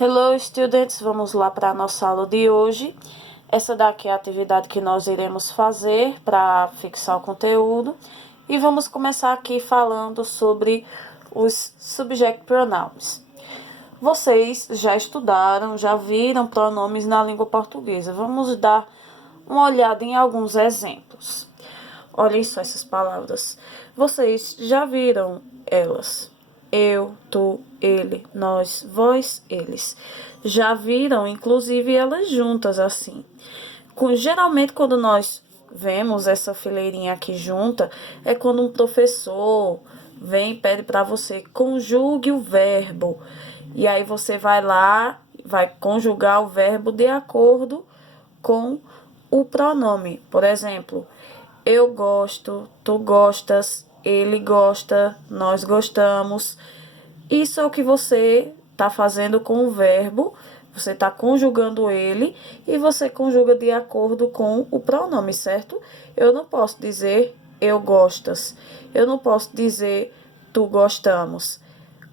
Hello, students! Vamos lá para a nossa aula de hoje. Essa daqui é a atividade que nós iremos fazer para fixar o conteúdo. E vamos começar aqui falando sobre os subject pronouns. Vocês já estudaram, já viram pronomes na língua portuguesa. Vamos dar uma olhada em alguns exemplos. Olhem só essas palavras. Vocês já viram elas? Eu, tu, ele, nós, vós, eles. Já viram, inclusive, elas juntas assim. Geralmente, quando nós vemos essa fileirinha aqui junta, é quando um professor vem e pede para você conjugue o verbo. E aí você vai lá, vai conjugar o verbo de acordo com o pronome. Por exemplo, eu gosto, tu gostas, ele gosta, nós gostamos. Isso é o que você está fazendo com o verbo, você está conjugando ele e você conjuga de acordo com o pronome, certo? Eu não posso dizer eu gostas, eu não posso dizer tu gostamos.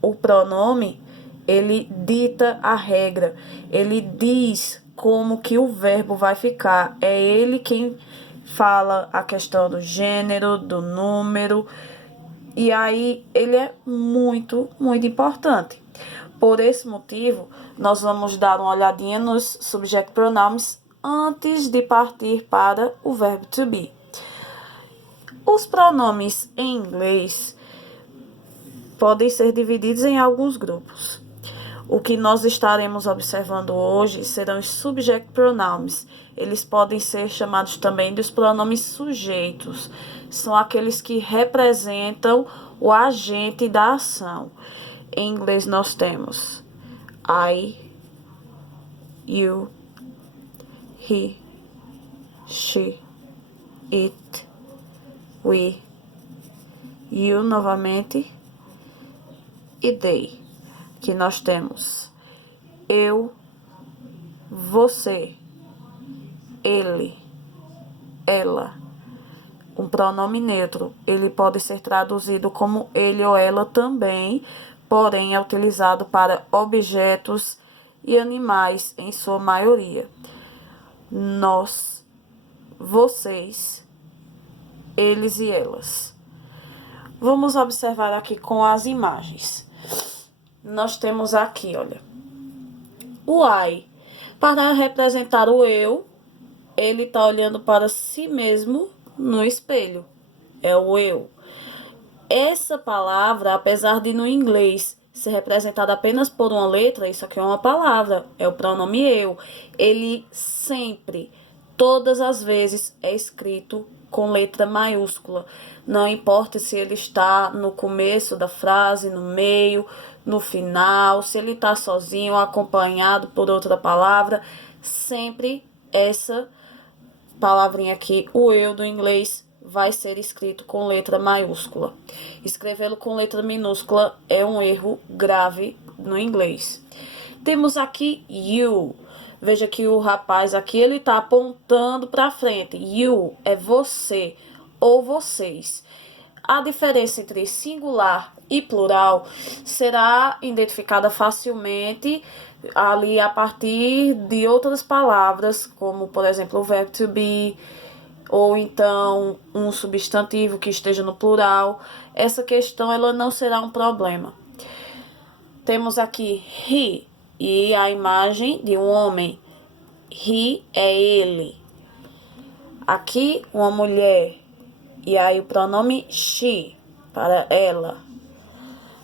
O pronome, ele dita a regra, ele diz como que o verbo vai ficar. É ele quem fala a questão do gênero, do número, e aí ele é muito, muito importante. Por esse motivo, nós vamos dar uma olhadinha nos subject pronouns antes de partir para o verbo to be. Os pronomes em inglês podem ser divididos em alguns grupos. O que nós estaremos observando hoje serão os subject pronouns. Eles podem ser chamados também dos pronomes sujeitos. São aqueles que representam o agente da ação. Em inglês nós temos I, you, he, she, it, we, you novamente e they. Que nós temos eu, você, ele, ela. Um pronome neutro, ele pode ser traduzido como ele ou ela também, porém é utilizado para objetos e animais em sua maioria. Nós, vocês, eles e elas. Vamos observar aqui com as imagens. Nós temos aqui, olha, o I. Para representar o eu, ele está olhando para si mesmo no espelho. É o eu. Essa palavra, apesar de no inglês ser representada apenas por uma letra, isso aqui é uma palavra, é o pronome eu. Ele sempre, todas as vezes, é escrito com letra maiúscula. Não importa se ele está no começo da frase, no meio, no final, se ele está sozinho, acompanhado por outra palavra, sempre essa palavrinha aqui, o eu do inglês, vai ser escrito com letra maiúscula. Escrevê-lo com letra minúscula é um erro grave no inglês. Temos aqui you. Veja que o rapaz aqui, ele está apontando para frente. You é você ou vocês. A diferença entre singular e plural será identificada facilmente ali a partir de outras palavras, como, por exemplo, o verbo to be, ou então um substantivo que esteja no plural. Essa questão ela não será um problema. Temos aqui he e a imagem de um homem. He é ele. Aqui uma mulher e aí o pronome she para ela.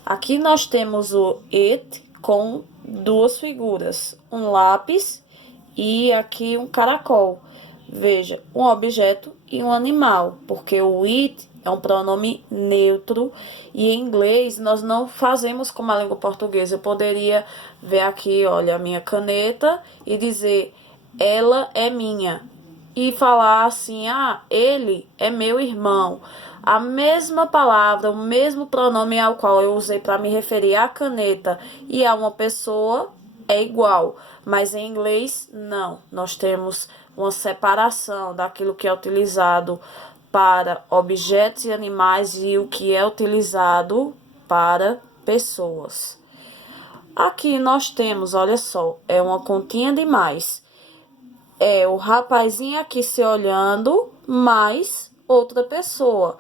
Aqui nós temos o it com duas figuras, um lápis e aqui um caracol. Veja, um objeto e um animal, porque o it é um pronome neutro e em inglês nós não fazemos como a língua portuguesa. Eu poderia ver aqui, olha, a minha caneta e dizer ela é minha. E falar assim, ele é meu irmão. A mesma palavra, o mesmo pronome ao qual eu usei para me referir à caneta e a uma pessoa é igual. Mas em inglês, não. Nós temos uma separação daquilo que é utilizado para objetos e animais e o que é utilizado para pessoas. Aqui nós temos, olha só, é uma continha de mais. É o rapazinho aqui se olhando, mais outra pessoa.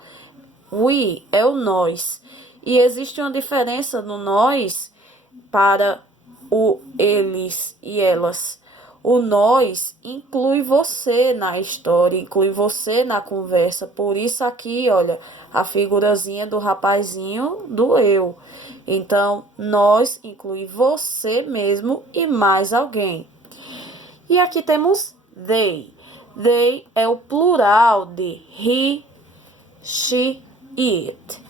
We é o nós. E existe uma diferença no nós para o eles e elas. O nós inclui você na história, inclui você na conversa. Por isso aqui, olha, a figurazinha do rapazinho do eu. Então, nós inclui você mesmo e mais alguém. E aqui temos they. They é o plural de he, she, it.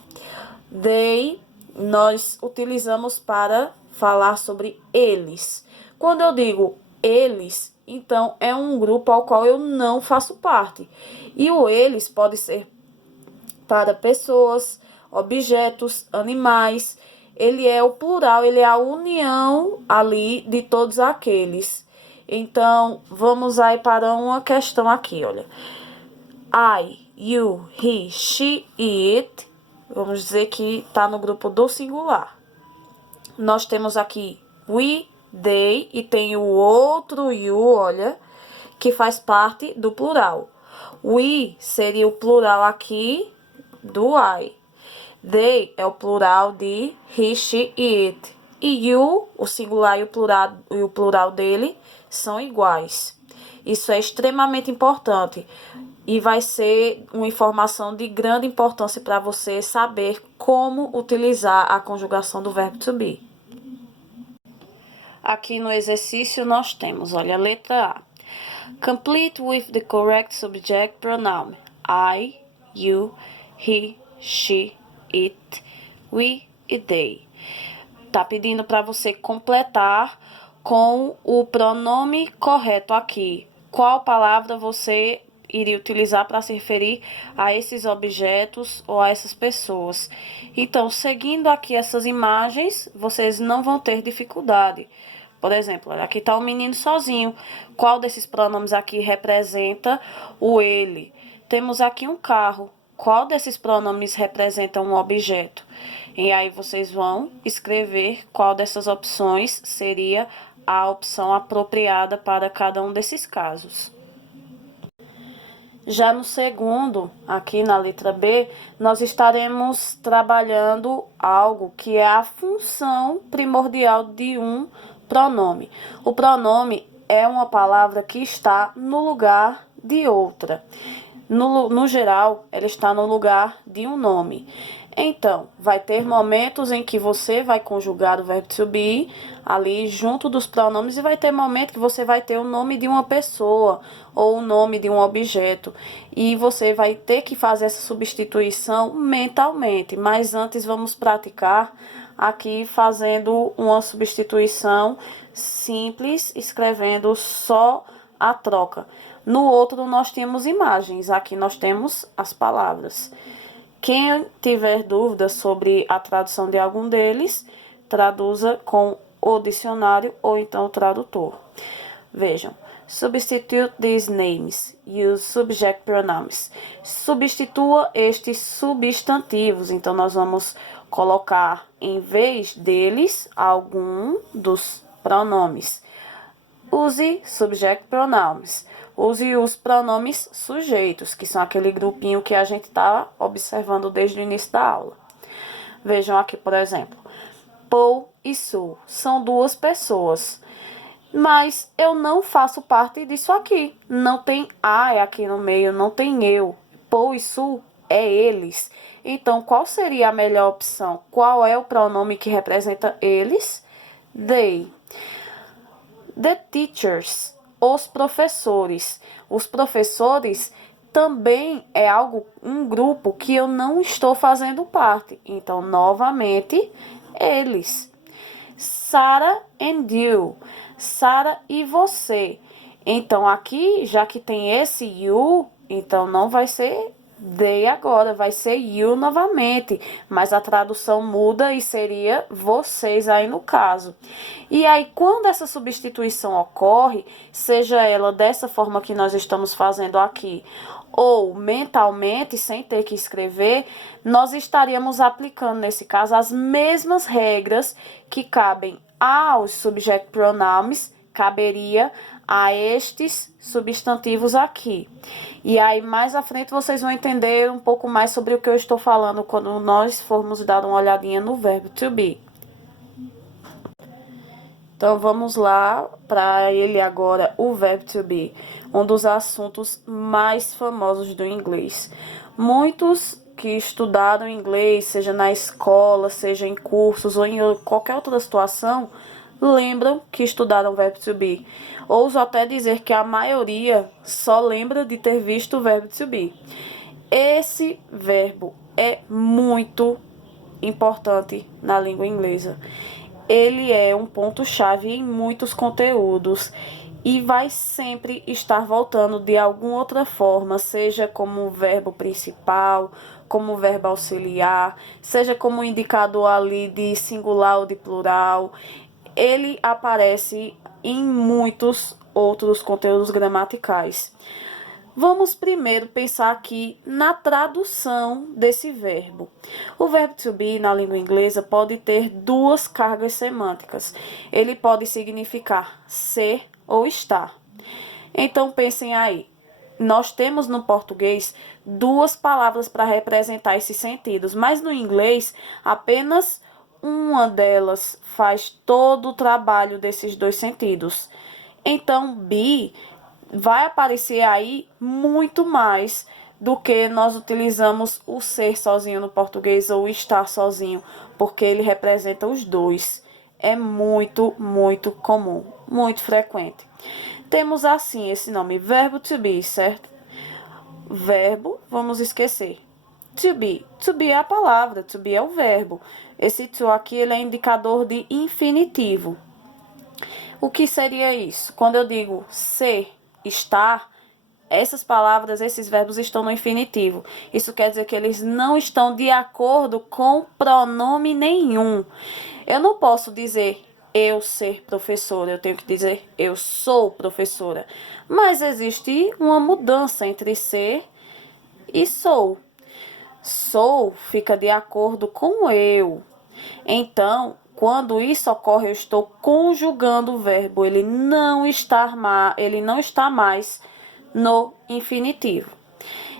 They nós utilizamos para falar sobre eles. Quando eu digo eles, então é um grupo ao qual eu não faço parte. E o eles pode ser para pessoas, objetos, animais. Ele é o plural, ele é a união ali de todos aqueles. Então, vamos aí para uma questão aqui, olha. I, you, he, she e it. Vamos dizer que está no grupo do singular. Nós temos aqui we, they e tem o outro you, olha, que faz parte do plural. We seria o plural aqui do I. They é o plural de he, she e it. E you, o singular e o plural dele são iguais. Isso é extremamente importante e vai ser uma informação de grande importância para você saber como utilizar a conjugação do verbo to be. Aqui no exercício nós temos, olha, a letra A. Complete with the correct subject pronoun. I, you, he, she, it, we e they. Tá pedindo para você completar com o pronome correto aqui. Qual palavra você iria utilizar para se referir a esses objetos ou a essas pessoas? Então, seguindo aqui essas imagens, vocês não vão ter dificuldade. Por exemplo, aqui está o menino sozinho. Qual desses pronomes aqui representa o ele? Temos aqui um carro. Qual desses pronomes representa um objeto? E aí vocês vão escrever qual dessas opções seria a opção apropriada para cada um desses casos. Já no segundo, aqui na letra B, nós estaremos trabalhando algo que é a função primordial de um pronome. O pronome é uma palavra que está no lugar de outra. No geral, ela está no lugar de um nome. Então, vai ter momentos em que você vai conjugar o verbo to be ali junto dos pronomes e vai ter momento que você vai ter o nome de uma pessoa ou o nome de um objeto. E você vai ter que fazer essa substituição mentalmente. Mas antes vamos praticar aqui fazendo uma substituição simples, escrevendo só a troca. No outro nós temos imagens, aqui nós temos as palavras. Quem tiver dúvidas sobre a tradução de algum deles, traduza com o dicionário ou então o tradutor. Vejam, substitute these names, use subject pronouns. Substitua estes substantivos, então nós vamos colocar em vez deles algum dos pronomes. Use subject pronouns. Use os pronomes sujeitos, que são aquele grupinho que a gente está observando desde o início da aula. Vejam aqui, por exemplo, Paul e Sue são duas pessoas, mas eu não faço parte disso aqui. Não tem I aqui no meio, não tem eu. Paul e Sue é eles. Então, qual seria a melhor opção? Qual é o pronome que representa eles? They. The teachers, os professores. Os professores também é um grupo que eu não estou fazendo parte. Então, novamente, eles. Sarah and you. Sarah e você. Então, aqui, já que tem esse you, então não vai ser they agora, vai ser you novamente, mas a tradução muda e seria vocês aí no caso. E aí, quando essa substituição ocorre, seja ela dessa forma que nós estamos fazendo aqui, ou mentalmente, sem ter que escrever, nós estaríamos aplicando, nesse caso, as mesmas regras que cabem aos subject pronouns, caberia a estes substantivos aqui. E aí, mais à frente, vocês vão entender um pouco mais sobre o que eu estou falando quando nós formos dar uma olhadinha no verbo to be. Então, vamos lá para ele agora, o verbo to be, um dos assuntos mais famosos do inglês. Muitos que estudaram inglês, seja na escola, seja em cursos ou em qualquer outra situação, lembram que estudaram o verbo to be. Ouso até dizer que a maioria só lembra de ter visto o verbo to be. Esse verbo é muito importante na língua inglesa. Ele é um ponto-chave em muitos conteúdos e vai sempre estar voltando de alguma outra forma, seja como verbo principal, como verbo auxiliar, seja como indicador ali de singular ou de plural. Ele aparece em muitos outros conteúdos gramaticais. Vamos primeiro pensar aqui na tradução desse verbo. O verbo to be na língua inglesa pode ter duas cargas semânticas. Ele pode significar ser ou estar. Então pensem aí. Nós temos no português duas palavras para representar esses sentidos, mas no inglês apenas uma delas faz todo o trabalho desses dois sentidos. Então, be vai aparecer aí muito mais do que nós utilizamos o ser sozinho no português ou o estar sozinho, porque ele representa os dois. É muito, muito comum, muito frequente. Temos assim esse nome, verbo to be, certo? Verbo, vamos esquecer. To be. To be é a palavra, to be é o verbo. Esse to aqui ele é indicador de infinitivo. O que seria isso? Quando eu digo ser, estar, essas palavras, esses verbos estão no infinitivo. Isso quer dizer que eles não estão de acordo com pronome nenhum. Eu não posso dizer eu ser professora, eu tenho que dizer eu sou professora. Mas existe uma mudança entre ser e sou. Sou fica de acordo com eu. Então, quando isso ocorre, eu estou conjugando o verbo. Ele não está mais no infinitivo.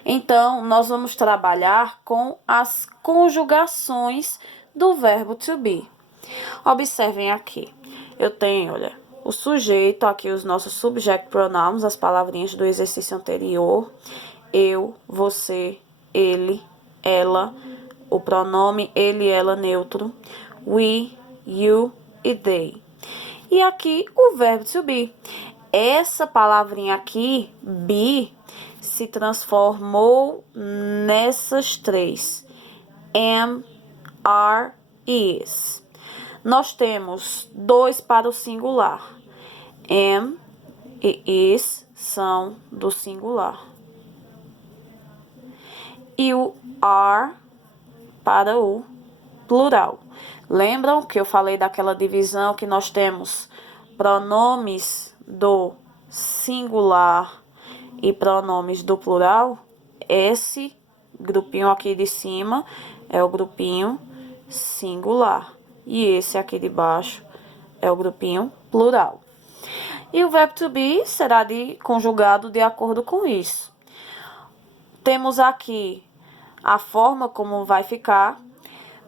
Então, nós vamos trabalhar com as conjugações do verbo to be. Observem aqui. Eu tenho, olha, o sujeito, aqui os nossos subject pronouns, as palavrinhas do exercício anterior. Eu, você, ele, ela, o pronome ele, ela, neutro, we, you e they. E aqui o verbo to be. Essa palavrinha aqui, be, se transformou nessas três. Am, are, is. Nós temos dois para o singular. Am e is são do singular. E o are para o plural. Lembram que eu falei daquela divisão que nós temos pronomes do singular e pronomes do plural? Esse grupinho aqui de cima é o grupinho singular. E esse aqui de baixo é o grupinho plural. E o verbo to be será conjugado de acordo com isso. Temos aqui a forma como vai ficar.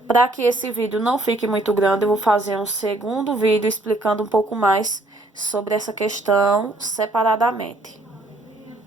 Para que esse vídeo não fique muito grande, eu vou fazer um segundo vídeo explicando um pouco mais sobre essa questão separadamente.